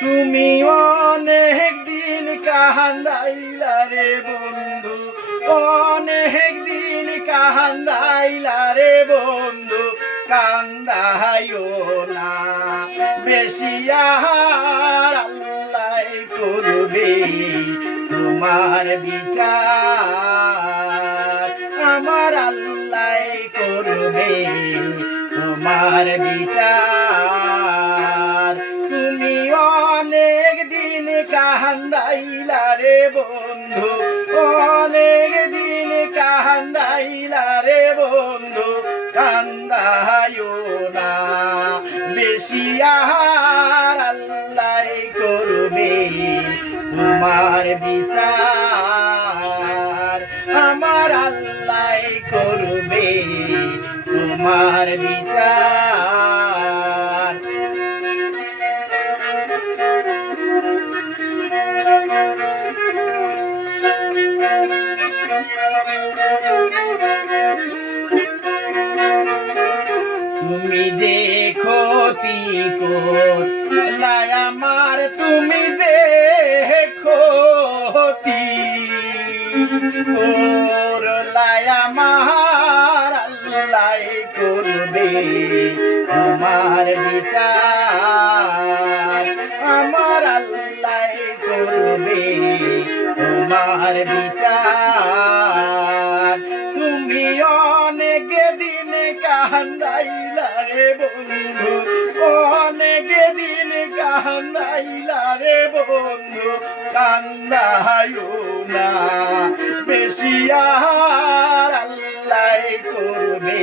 তুমি অনেক দিন কাহান্দাইলা রে বন্ধু, অনেক দিন কাহান্দাইলা রে বন্ধু, কান্দাইও না। বেশি আর আল্লাহ করবে তোমার বিচার। আমার আল্লাহ তোমার বিচার। তুমি অনেক দিন কাহান্দাইলা রে বন্ধু, অনেক দিন কাহান্দাইলা রে বন্ধু, কান্দায়ও না। বেশি আহার আল্লাহ করবে তোমার বিচার। আমার আল্লাহ তোমার বিচার। তুমি যে ক্ষতি আমার তুমি যে ক্ষতি তোমার বিচার, আমার আল্লাহ করবে। তোমার বিচার, তুমি অনেক দিন কান্দাইলা রে বন্ধু, অনেক দিন কান্দাইলা রে বন্ধু কান্দায়ও না। বেশি আর আল্লাহ করবে।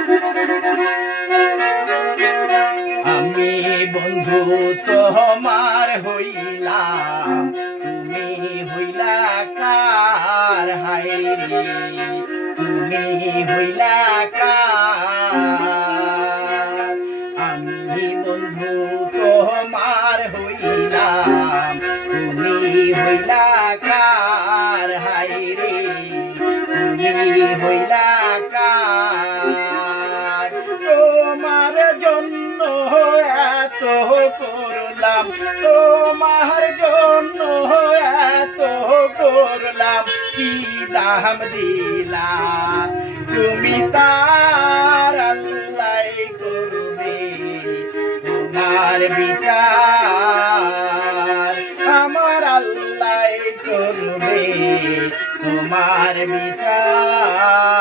হাইরে তুমি হইলা আমি বন্ধু তোমার হইলাম তুমি হইলা কার হাইরে তুমি হইলা কার তোমার জন্য এত করলাম, তোমার জন্য এত করলাম। কি দাম দিলাম তুমি তার আল্লাহ করবে তোমার বিচার আমার আল্লাহ করবে তোমার বিচার।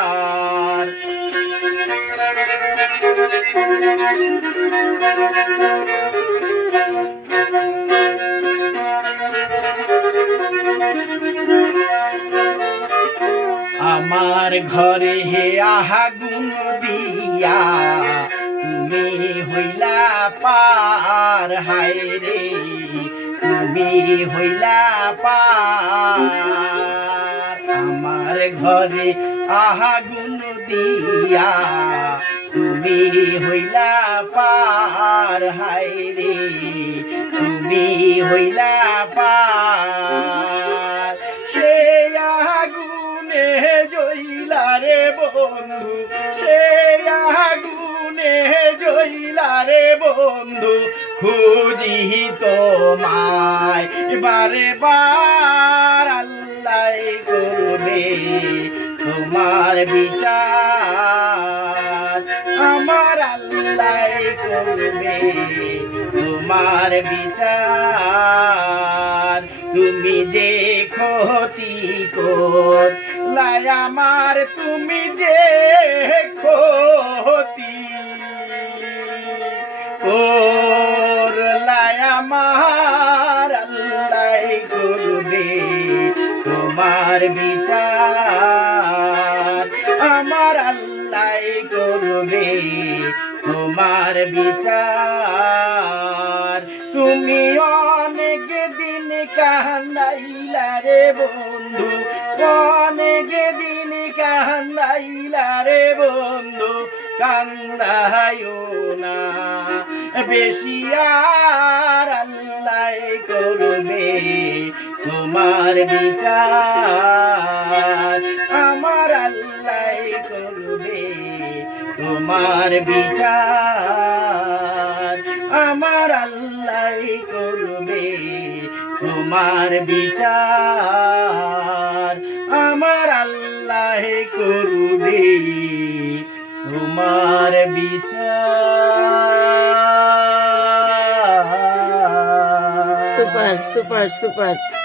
ঘরে হে আহাগুন দিয়া, তুমি হইলা পার, হায় রে, তুমি হইলা পার। আমার ঘরে আহাগুন দিয়া, তুমি হইলা পার, হায় রে, তুমি হইলা বন্ধু খুঁজি তোমায়। বারে বার আল্লাহ করবে তোমার বিচার। আমার আল্লাহ করবে তোমার বিচার। তুমি যে ক্ষতি কর লাই আমার তুমি যে ক্ষতি আমার আল্লাহ করবে তোমার বিচার। আমার আল্লাহ করবে তোমার বিচার। তুমি অনেক দিন কান্দাইলা রে বন্ধু, অনেক দিন কান্দাইলা রে বন্ধু, কান্দায়ও না। বেশি আর আল্লাহ করবে তোমার বিচার। আমার আল্লাহ করবে তোমার বিচার। আমার আল্লাহ করবে তোমার বিচার। আমার আল্লাহ করবে তোমার বিচার। super super